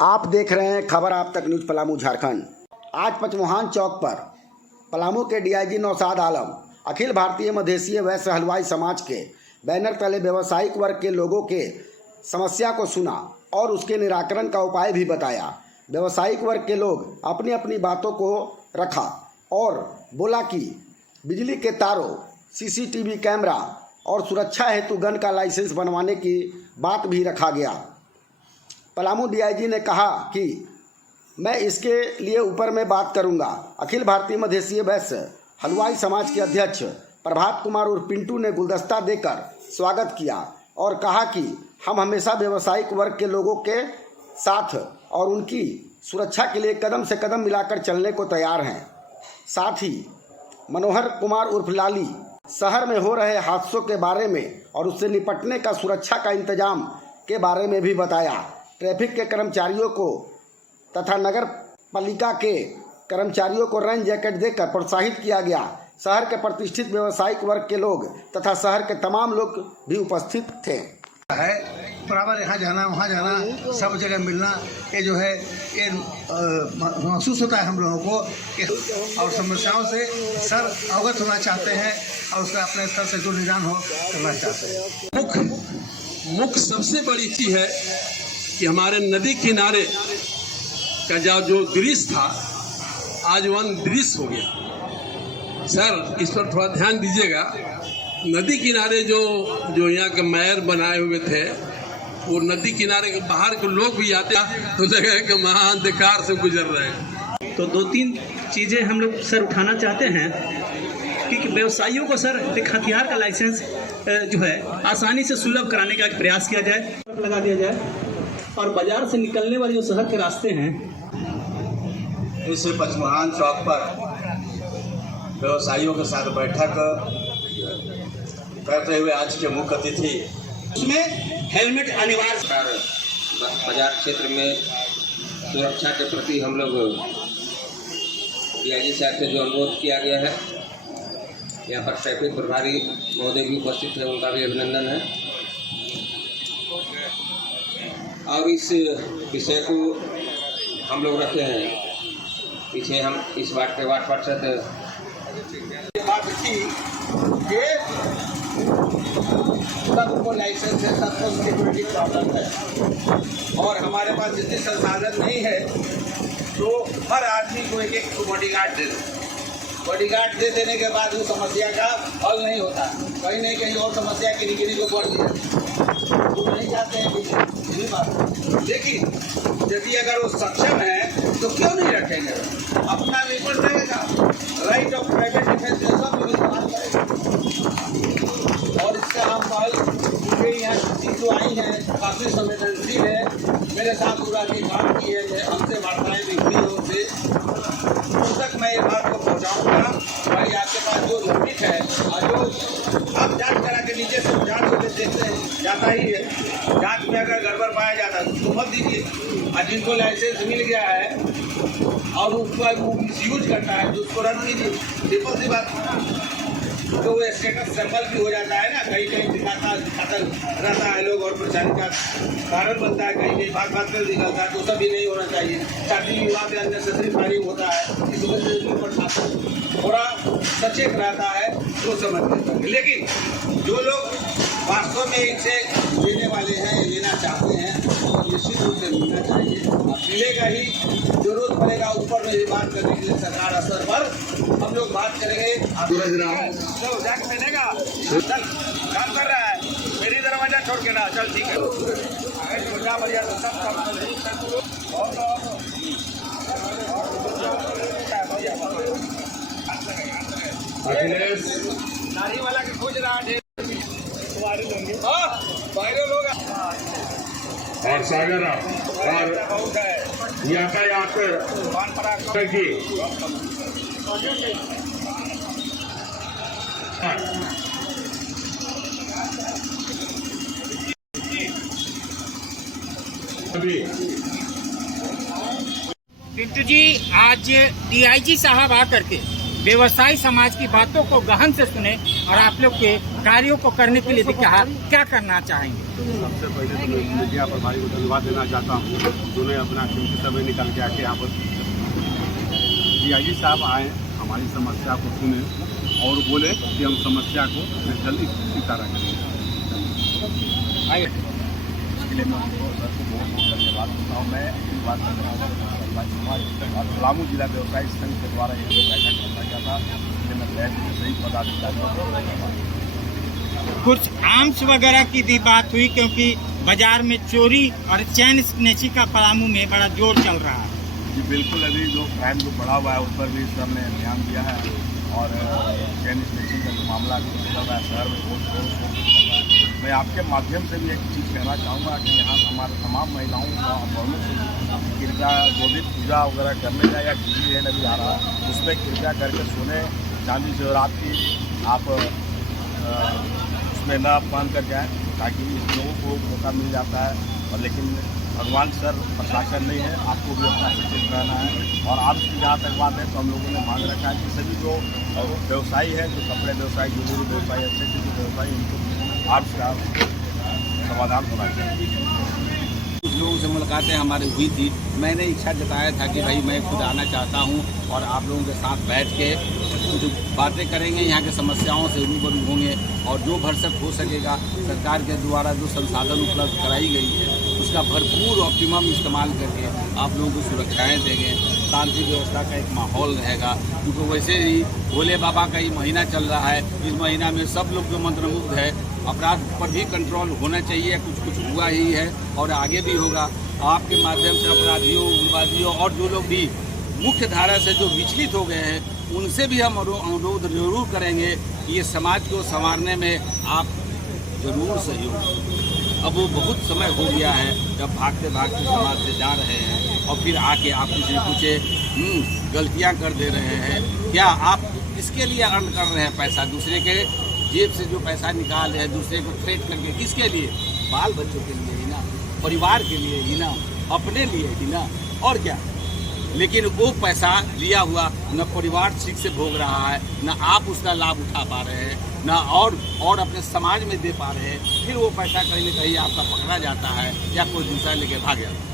आप देख रहे हैं खबर आप तक न्यूज़ पलामू झारखंड। आज पचमोहान चौक पर पलामू के डीआईजी नौशाद आलम अखिल भारतीय मधेसीय वैश्य हलवाई समाज के बैनर तले व्यावसायिक वर्ग के लोगों के समस्या को सुना और उसके निराकरण का उपाय भी बताया। व्यावसायिक वर्ग के लोग अपनी अपनी बातों को रखा और बोला कि बिजली के तारों, सीसीटीवी कैमरा और सुरक्षा हेतु गन का लाइसेंस बनवाने की बात भी रखा गया। पलामू डीआईजी ने कहा कि मैं इसके लिए ऊपर में बात करूंगा। अखिल भारतीय मधेसीय वैश्य हलवाई समाज के अध्यक्ष प्रभात कुमार और पिंटू ने गुलदस्ता देकर स्वागत किया और कहा कि हम हमेशा व्यावसायिक वर्ग के लोगों के साथ और उनकी सुरक्षा के लिए कदम से कदम मिलाकर चलने को तैयार हैं। साथ ही मनोहर कुमार उर्फ लाली शहर में हो रहे हादसों के बारे में और उससे निपटने का सुरक्षा का इंतजाम के बारे में भी बताया। ट्रैफिक के कर्मचारियों को तथा नगर पालिका के कर्मचारियों को रैन जैकेट देकर प्रोत्साहित किया गया। शहर के प्रतिष्ठित व्यावसायिक वर्ग के लोग तथा शहर के तमाम लोग भी उपस्थित थे। है बराबर यहाँ जाना वहाँ जाना, सब जगह मिलना, ये जो है ये महसूस होता है हम लोगों को कि और समस्याओं से सर अवगत होना चाहते हैं और उसका अपने स्तर से जो निदान हो करना चाहते हैं। मुख्य सबसे बड़ी चीज़ है कि हमारे नदी किनारे का जो दृश्य था आज वन दृश्य हो गया। सर इस पर थोड़ा ध्यान दीजिएगा। नदी किनारे जो यहाँ के मेयर बनाए हुए थे, वो नदी किनारे के बाहर के लोग भी आते हैं तो लगे कि महाअंधकार से गुजर रहे हैं। तो दो तीन चीज़ें हम लोग सर उठाना चाहते हैं कि व्यवसायियों को सर एक हथियार का लाइसेंस जो है आसानी से सुलभ कराने का एक प्रयास किया जाए, लगा दिया जाए और बाजार से निकलने वाले जो शहर के रास्ते हैं, इस पचमोहान चौक पर व्यवसायियों के साथ बैठक करते हुए आज के मुख्य अतिथि उसमें हेलमेट अनिवार्य। बाजार क्षेत्र में सुरक्षा के प्रति हम लोग डीआईजी साहब से जो अनुरोध किया गया है, यहाँ पर ट्रैफिक प्रभारी महोदय भी उपस्थित है, उनका भी अभिनंदन है। और इस विषय को हम लोग रखे हैं पीछे, हम इस वार्ड के वार्ड पार्षद बात थी कि सबको लाइसेंस है, सबको सिक्योरिटी प्रॉब्लम है और हमारे पास जितने संसाधन नहीं है तो हर आदमी को एक एक बॉडीगार्ड दे दो। बॉडीगार्ड दे देने के बाद वो समस्या का हल नहीं होता, कहीं नहीं कहीं और समस्या किन्हीं को बढ़ दिया। वो नहीं चाहते हैं यही बात। लेकिन यदि अगर वो सक्षम है तो क्यों नहीं रखेंगे? अपना वेपन रहेगा, राइट ऑफ प्राइवेट डिफेंस सब इस्तेमाल करेगा। और इसका हम पहल यहाँ चीज़ आई हैं काफ़ी संवेदनशील है, मेरे साथ पूरा भी काम की है, हमसे वार्ताएँ भी हुई है उनसे। उस तक मैं ये बात को पहुँचाऊँगा भाई आपके पास जो लिमिट है और जो आप जाँच करा के नीचे से जाँच को देखते हैं जाता ही है, जाँच में अगर गड़बड़ पाया जाता है तो मत दीजिए। और जिनको लाइसेंस मिल गया है और उसको वो मिसयूज करता है तो उसको रद्द कीजिए, सिंपल सी बात। तो वो स्टेटस सिंबल भी हो जाता है ना, कहीं कहीं दिखाता रहता है लोग और परेशानी का कारण बनता है, कहीं कहीं भाग में निकलता है, तो सब भी नहीं होना चाहिए। शादी विवाह के अंदर से फायरिंग होता है, इस वजह से प्रशासन थोड़ा सचेत रहता है तो समझ लेता है। लेकिन जो लोग वास्तव में इनसे लेने वाले हैं, लेना चाहते हैं, निश्चित रूप से मिलना चाहिए। मिलेगा ही, जरूरत पड़ेगा ऊपर में भी बात करने के लिए सरकार स्तर पर हम लोग बात करेंगे। चलो जाके मिलेगा, चल काम कर रहा है, मेरी दरवाजा छोड़ के ना, चल ठीक है। बढ़िया तो सब नारी वाला के खोज रहा है और सागर और यातायात की पिंटू जी, आज डीआईजी साहब आकर के व्यवसायी समाज की बातों को गहन से सुने और आप लोग के कार्यों को करने के लिए कहा, क्या करना चाहेंगे? सबसे पहले तो मैं मीडिया पर भाई को धन्यवाद देना चाहता हूँ, जिन्होंने अपना कीमती समय निकल के आके यहाँ पर DIG साहब आए, हमारी समस्या को सुने और बोले कि हम समस्या को जल्दी निपटारा करेंगे। इसके लिए मैं उनको सर को बहुत बहुत धन्यवाद देता हूँ। मैं इस बात कर रहा हूँ और पलामू जिला व्यवसायी संघ के द्वारा यह बैठक रखा गया था, इसलिए मैं तय सही पदाधिकारी कुछ आर्म्स वगैरह की भी बात हुई, क्योंकि बाजार में चोरी और चैन स्नेची का पलामू में बड़ा जोर चल रहा है। जी बिल्कुल, अभी जो क्राइम जो बढ़ा हुआ है उस पर भी सर ने ध्यान दिया है और चैन स्नेचिंग का जो मामला चल रहा है शहर में बहुत जोर शोर चल रहा है। मैं आपके माध्यम से भी एक चीज़ कहना चाहूँगा कि यहाँ हमारे तमाम महिलाओं का बहनों से कृपया जो भी पूजा वगैरह करने जाए या टीवी है अभी आ रहा है उसमें कृपया करके सोने चांदी जेवरात की आप उसमें न पहन कर जाए, ताकि लोगों को मौका मिल जाता है। और लेकिन भगवान सर प्रशासन नहीं है, आपको भी अपना सचेत रहना है। और आपकी जहाँ तक बात है तो हम लोगों ने मांग रखा है कि सभी जो व्यवसायी है, जो कपड़े व्यवसायी, ज्वेलरी व्यवसायी, अच्छे अच्छे जो व्यवसायी, उनको आर्ट्स का समाधान होना चाहिए। कुछ लोगों से मुलाकातें हमारी हुई थी, मैंने इच्छा जताया था कि भाई मैं खुद आना चाहता हूं और आप लोगों के साथ बैठ के कुछ बातें करेंगे, यहाँ की समस्याओं से रूबरू होंगे और जो भरसक हो सकेगा सरकार के द्वारा जो संसाधन उपलब्ध कराई गई है उसका भरपूर ऑप्टिमम इस्तेमाल करके आप लोगों को सुरक्षाएँ देंगे। शांति व्यवस्था का एक माहौल रहेगा, क्योंकि वैसे ही भोले बाबा का ही महीना चल रहा है। इस महीना में सब लोग जो मंत्रमुग्ध है, अपराध पर भी कंट्रोल होना चाहिए, कुछ कुछ हुआ ही है और आगे भी होगा। आपके माध्यम से अपराधियों, उग्रवादियों और जो लोग भी मुख्य धारा से जो विचलित हो गए हैं उनसे भी हम अनुरोध जरूर करेंगे कि ये समाज को संवारने में आप जरूर सहयोग। अब वो बहुत समय हो गया है जब भागते भागते समाज से जा रहे हैं और फिर आके आप कुछ गलतियां कर दे रहे हैं। क्या आप इसके लिए अर्न कर रहे हैं पैसा, दूसरे के जेब से जो पैसा निकाल रहे हैं, दूसरे को ट्रेड करके, किसके लिए? बाल बच्चों के लिए ही ना, परिवार के लिए ही ना, अपने लिए ही ना, और क्या। लेकिन वो पैसा लिया हुआ न परिवार ठीक से भोग रहा है, न आप उसका लाभ उठा पा रहे हैं, न और अपने समाज में दे पा रहे हैं। फिर वो पैसा कहीं न कहीं आपका पकड़ा जाता है या कोई दूसरा लेके भाग जाता है।